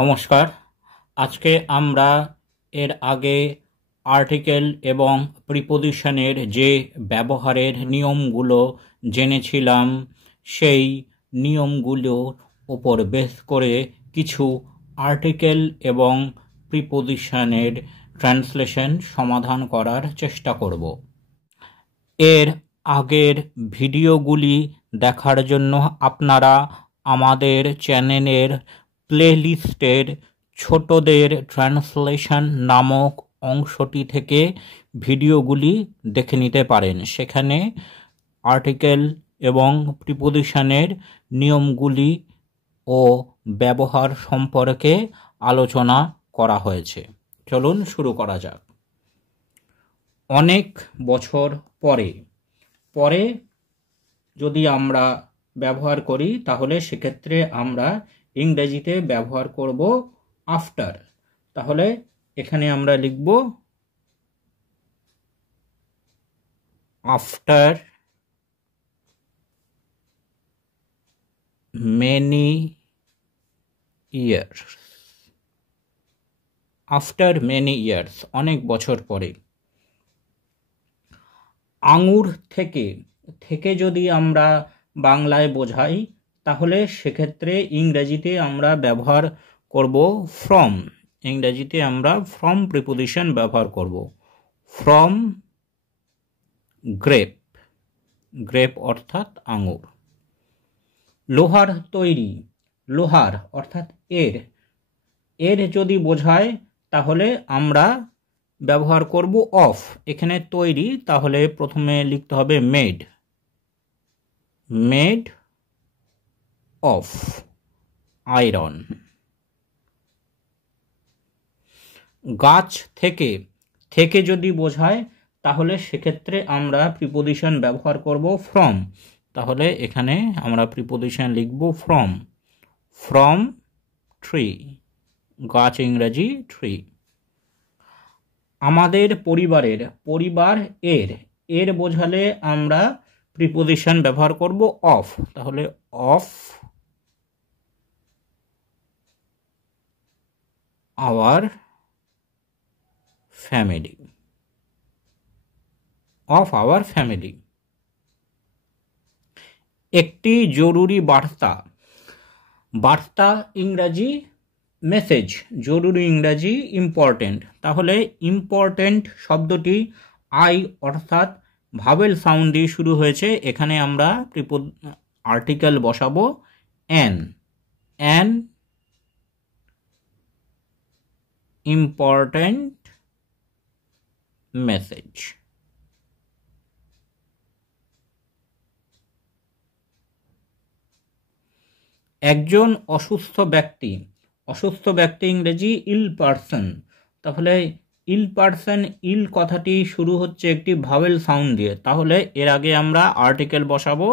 নমস্কার। আজকে আমরা এর আগে আর্টিকেল এবং প্রিপোজিশনের যে ব্যবহারের নিয়মগুলো জেনেছিলাম, সেই নিয়মগুলোর উপর বেস করে কিছু আর্টিকেল এবং প্রিপোজিশনের ট্রান্সলেশন সমাধান করার চেষ্টা করব। এর আগের ভিডিওগুলি দেখার জন্য আপনারা আমাদের চ্যানেলের প্লেলিস্টের ছোটদের ট্রান্সলেশন নামক অংশটি থেকে ভিডিওগুলি দেখে নিতে পারেন। সেখানে আর্টিকেল এবং প্রিপোজিশনের নিয়মগুলি ও ব্যবহার সম্পর্কে আলোচনা করা হয়েছে। চলুন শুরু করা যাক। অনেক বছর পরে যদি আমরা ব্যবহার করি তাহলে সেক্ষেত্রে আমরা ইংরেজিতে ব্যবহার করব আফটার। তাহলে এখানে আমরা লিখব after many years. After many years, অনেক বছর পরে। আঙুর থেকে যদি আমরা বাংলায় বোঝাই তাহলে সেক্ষেত্রে ইংরেজিতে আমরা ব্যবহার করব ফ্রম। ইংরেজিতে আমরা ফ্রম প্রিপোজিশন ব্যবহার করব। ফ্রম গ্রেপ, গ্রেপ অর্থাৎ আঙুর। লোহার তৈরি, লোহার অর্থাৎ এর যদি বোঝায় তাহলে আমরা ব্যবহার করব অফ। এখানে তৈরি, তাহলে প্রথমে লিখতে হবে মেড, মেড অফ আয়রন। গাছ থেকে যদি বোঝায় তাহলে সেক্ষেত্রে আমরা প্রিপোজিশন ব্যবহার করব ফ্রম। তাহলে এখানে আমরা প্রিপোজিশন লিখব ফ্রম। ফ্রম ট্রি, গাছ ইংরেজি ট্রি। আমাদের পরিবার এর বোঝালে আমরা প্রিপোজিশন ব্যবহার করব অফ। তাহলে of our family, of our family. একটি জরুরি বার্তা ইংরাজি মেসেজ, জরুরি ইংরাজি ইম্পর্টেন্ট। তাহলে ইম্পর্টেন্ট শব্দটি আই অর্থাৎ ভাওয়েল সাউন্ড দিয়ে শুরু হয়েছে। এখানে আমরা আর্টিকেল বসাবো অ্যান ইম্পর্টেন্ট মেসেজ। একজন অসুস্থ ব্যক্তি ইংরেজি ইল পারসন। তাহলে ইল পারসন, ইল কথাটি শুরু হচ্ছে একটি ভাওয়েল সাউন্ড দিয়ে। তাহলে এর আগে আমরা আর্টিকেল বসাবো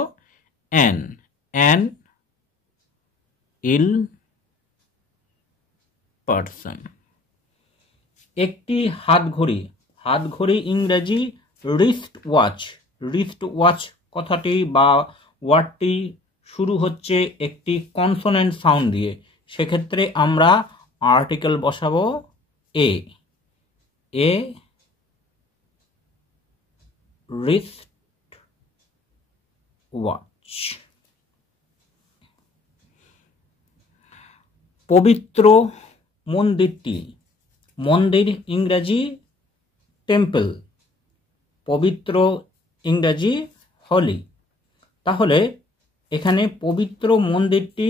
অ্যান ইল পারসন। একটি হাতঘড়ি ইংরেজি রিস্ট ওয়াচ কথাটি বা ওয়ার্ডটি শুরু হচ্ছে একটি কনসোনেন্ট সাউন্ড দিয়ে। সেক্ষেত্রে আমরা আর্টিকেল বসাবো এ রিস্ট ওয়াচ। পবিত্র মন্দির ইংরেজি টেম্পল, পবিত্র ইংরেজি হলি। তাহলে এখানে পবিত্র মন্দিরটি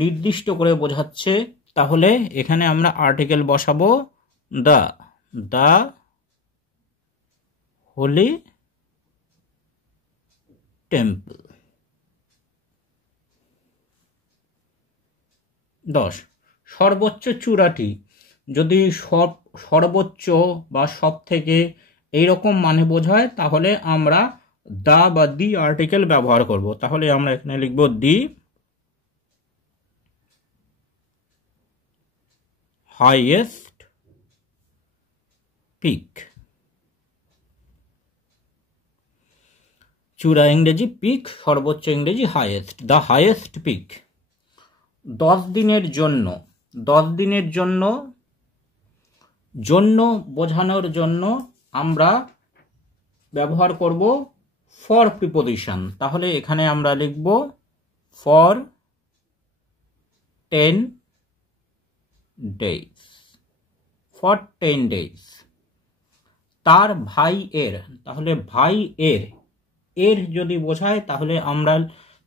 নির্দিষ্ট করে বোঝাচ্ছে। তাহলে এখানে আমরা আর্টিকেল বসাবো দ্য হোলি টেম্পল। 10, সর্বোচ্চ চূড়াটি। যদি সর্বোচ্চ বা সব থেকে এইরকম মানে বোঝায় তাহলে আমরা দা বা দি আর্টিকেল ব্যবহার করব। তাহলে আমরা এখানে লিখব দি হাইয়েস্ট পিক। চূড়া ইংরেজি পিক, সর্বোচ্চ ইংরেজি হাইয়েস্ট, দ্য হাইয়েস্ট পিক। 10 দিনের জন্য, 10 দিনের জন্য জন্য বোঝানোর জন্য আমরা ব্যবহার করব ফর প্রিপোজিশন। তাহলে এখানে আমরা লিখব ফর 10 days, ফর 10 days। তার ভাই এর, তাহলে ভাই এর, এর যদি বোঝায় তাহলে আমরা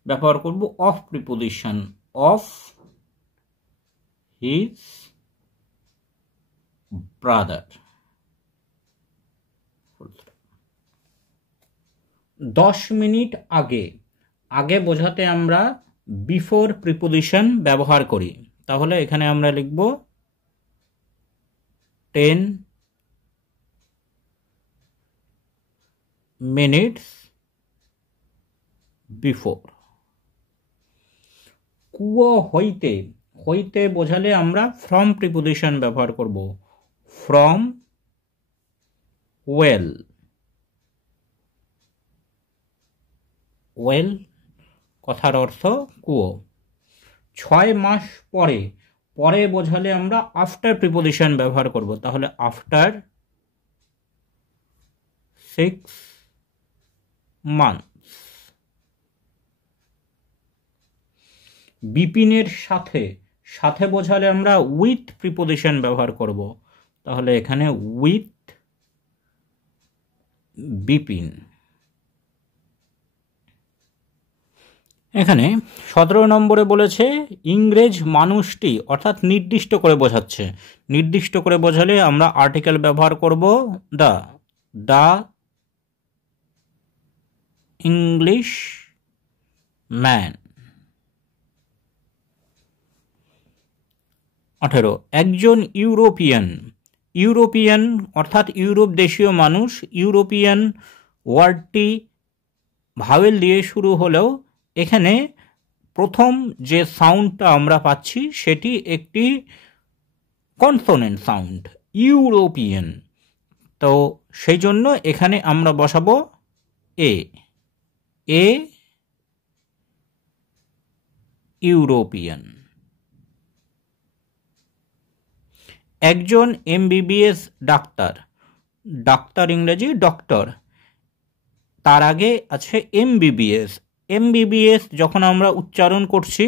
ব্যবহার করব of preposition, of his brother. 10 minute আগে, আগে বোঝাতে আমরা বিফোর প্রিপোজিশন ব্যবহার করি। তাহলে এখানে আমরা লিখব 10 minutes before। কুয়ো হইতে, হইতে বোঝালে আমরা ফ্রম প্রিপোজিশন ব্যবহার করব, ফ্রম ওয়েল। ওয়েল কথার অর্থ কুয়ো। 6 মাস পরে, পরে বোঝালে আমরা আফটার প্রিপোজিশন ব্যবহার করব। তাহলে আফটার 6 months। বিপিনের সাথে, সাথে বোঝালে আমরা উইথ প্রিপোজিশন ব্যবহার করব। তাহলে এখানে উইথ বিপিন। এখানে 17 নম্বরে বলেছে ইংরেজ মানুষটি, অর্থাৎ নির্দিষ্ট করে বোঝাচ্ছে। নির্দিষ্ট করে বোঝালে আমরা আর্টিকেল ব্যবহার করব দ্য, দ্য ইংলিশ ম্যান। 18 একজন ইউরোপিয়ান, ইউরোপিয়ান অর্থাৎ ইউরোপ দেশীয় মানুষ। ইউরোপিয়ান ওয়ার্ডটি ভাওয়েল দিয়ে শুরু হলেও এখানে প্রথম যে সাউন্ডটা আমরা পাচ্ছি সেটি একটি কনসোনেন্ট সাউন্ড, ইউরোপিয়ান। তো সেই জন্য এখানে আমরা বসাবো এ, এ ইউরোপিয়ান। একজন এমবিবিএস ডাক্তার, ডাক্তার ইংরেজি ডক্টর, তার আগে আছে এমবিবিএস। এমবিবিএস যখন আমরা উচ্চারণ করছি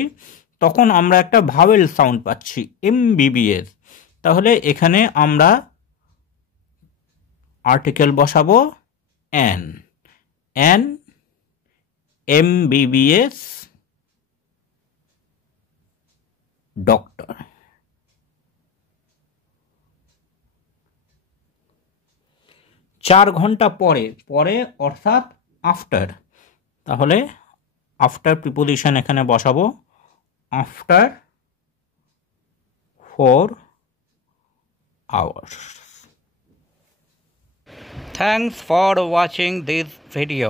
তখন আমরা একটা ভাওয়েল সাউন্ড পাচ্ছি, এমবিবিএস। তাহলে এখানে আমরা আর্টিকেল বসাবো অ্যান, অ্যান এমবিবিএস ডক্টর। চার ঘন্টা পরে, পরে অর্থাৎ আফটার। তাহলে আফটার প্রিপোজিশন এখানে বসাবো, after 4 hours। Thanks for watching this video.